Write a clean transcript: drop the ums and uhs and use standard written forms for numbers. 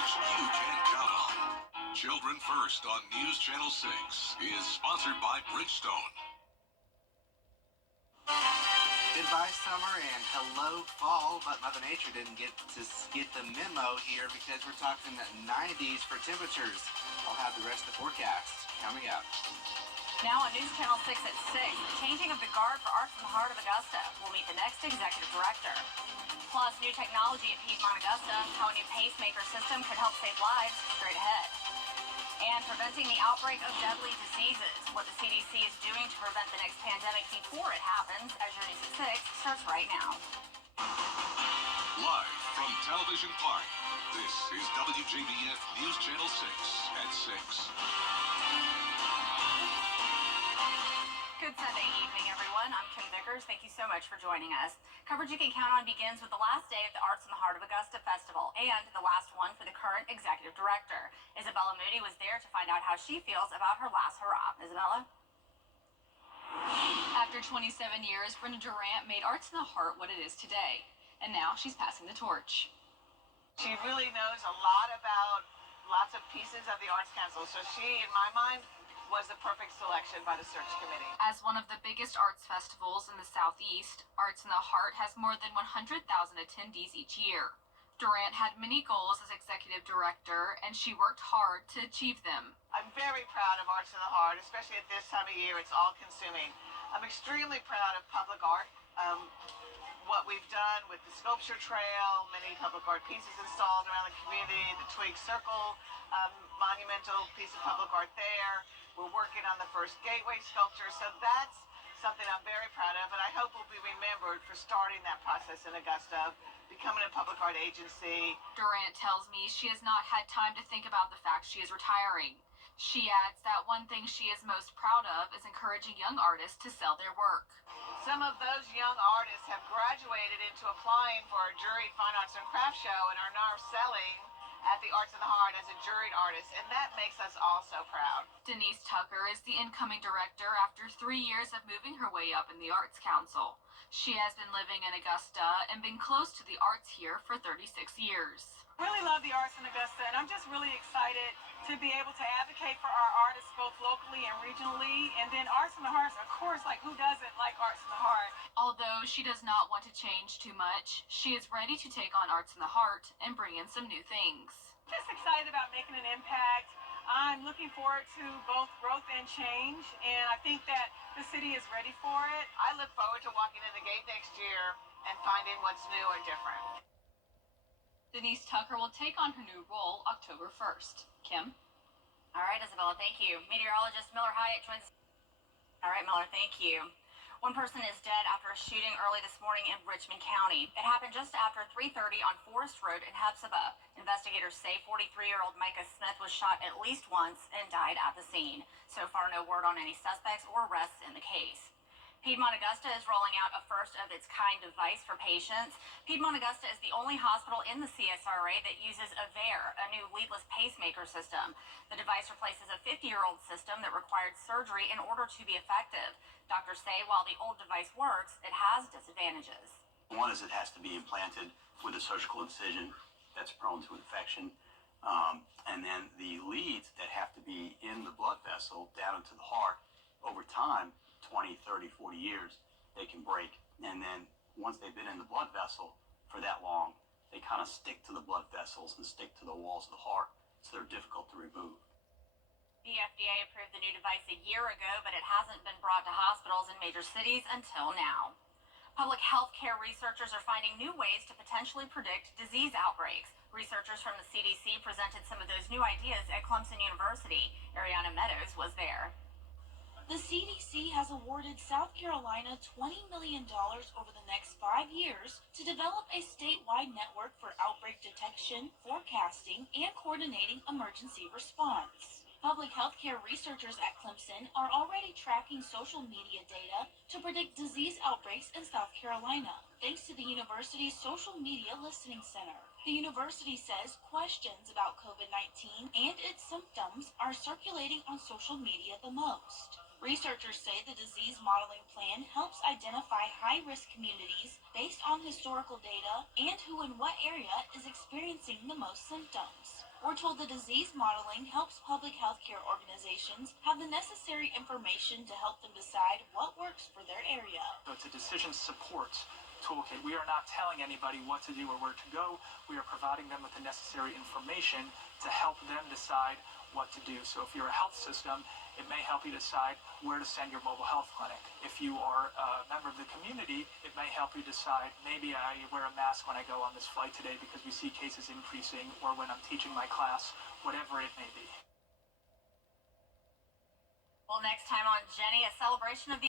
coverage you can count on. Children First on News Channel 6 is sponsored by Bridgestone. Goodbye summer and hello fall, but Mother Nature didn't get the memo here because we're talking 90s for temperatures. I'll have the rest of the forecast coming up. Now on News Channel 6 at 6, the changing of the guard for Arts in the Heart of Augusta will meet the next executive director. Plus, new technology at Piedmont Augusta, how a new pacemaker system could help save lives, straight ahead. And preventing the outbreak of deadly diseases, what the CDC is doing to prevent the next pandemic before it happens, as your News at 6 starts right now. Live from Television Park, this is WJBF News Channel 6 at 6. Good Sunday evening, everyone. I'm Kim Vickers. Thank you so much for joining us. Coverage you can count on begins with the last day of the Arts in the Heart of Augusta Festival and the last one for the current executive director. Isabella Moody was there to find out how she feels about her last hurrah. Isabella? After 27 years, Brenda Durant made Arts in the Heart what it is today. And now she's passing the torch. She really knows a lot about lots of pieces of the Arts Council. So she, in my mind, was the perfect selection by the search committee. As one of the biggest arts festivals in the Southeast, Arts in the Heart has more than 100,000 attendees each year. Durant had many goals as executive director, and she worked hard to achieve them. I'm very proud of Arts in the Heart, especially at this time of year. It's all-consuming. I'm extremely proud of public art. What we've done with the sculpture trail, many public art pieces installed around the community, the Twig Circle, monumental piece of public art there. We're working on the first gateway sculpture, so that's something I'm very proud of, and I hope we'll be remembered for starting that process in Augusta, becoming a public art agency. Durant tells me she has not had time to think about the fact she is retiring. She adds that one thing she is most proud of is encouraging young artists to sell their work. Some of those young artists have graduated into applying for a jury fine arts and craft show and are now selling at the Arts in the Heart as a juried artist, and that makes us all so proud. Denise Tucker is the incoming director after 3 years of moving her way up in the Arts Council. She has been living in Augusta and been close to the arts here for 36 years. I really love the arts in Augusta, and I'm just really excited to be able to advocate for our artists both locally and regionally. And then Arts in the Heart, of course, like who doesn't like Arts in the Heart? Although she does not want to change too much, she is ready to take on Arts in the Heart and bring in some new things. Just excited about making an impact. I'm looking forward to both growth and change, and I think that the city is ready for it. I look forward to walking in the gate next year and finding what's new or different. Denise Tucker will take on her new role October 1st. Kim? All right, Isabella, thank you. Meteorologist Miller Hyatt joins us. All right, Miller, thank you. One person is dead after a shooting early this morning in Richmond County. It happened just after 3:30 on Forest Road in Hephzibah. Investigators say 43-year-old Micah Smith was shot at least once and died at the scene. So far, no word on any suspects or arrests in the case. Piedmont Augusta is rolling out a first-of-its-kind device for patients. Piedmont Augusta is the only hospital in the CSRA that uses AVEIR, a new leadless pacemaker system. The device replaces a 50-year-old system that required surgery in order to be effective. Doctors say while the old device works, it has disadvantages. One is it has to be implanted with a surgical incision that's prone to infection. And then the leads that have to be in the blood vessel down into the heart, over time, 20, 30, 40 years, they can break. And then once they've been in the blood vessel for that long, they kind of stick to the blood vessels and stick to the walls of the heart, so they're difficult to remove. The FDA approved the new device a year ago, but it hasn't been brought to hospitals in major cities until now. Public health care researchers are finding new ways to potentially predict disease outbreaks. Researchers from the CDC presented some of those new ideas at Clemson University. Ariana Meadows was there. The CDC has awarded South Carolina $20 million over the next 5 years to develop a statewide network for outbreak detection, forecasting, and coordinating emergency response. Public health care researchers at Clemson are already tracking social media data to predict disease outbreaks in South Carolina, thanks to the university's Social Media Listening Center. The university says questions about COVID-19 and its symptoms are circulating on social media the most. Researchers say the disease modeling plan helps identify high-risk communities based on historical data and who in what area is experiencing the most symptoms. We're told the disease modeling helps public health care organizations have the necessary information to help them decide what works for their area. So it's a decision support toolkit. We are not telling anybody what to do or where to go. We are providing them with the necessary information to help them decide what to do. So if you're a health system, it may help you decide where to send your mobile health clinic. If you are a member of the community, it may help you decide, maybe I wear a mask when I go on this flight today because we see cases increasing, or when I'm teaching my class, whatever it may be. Well, next time on Jenny, a celebration of the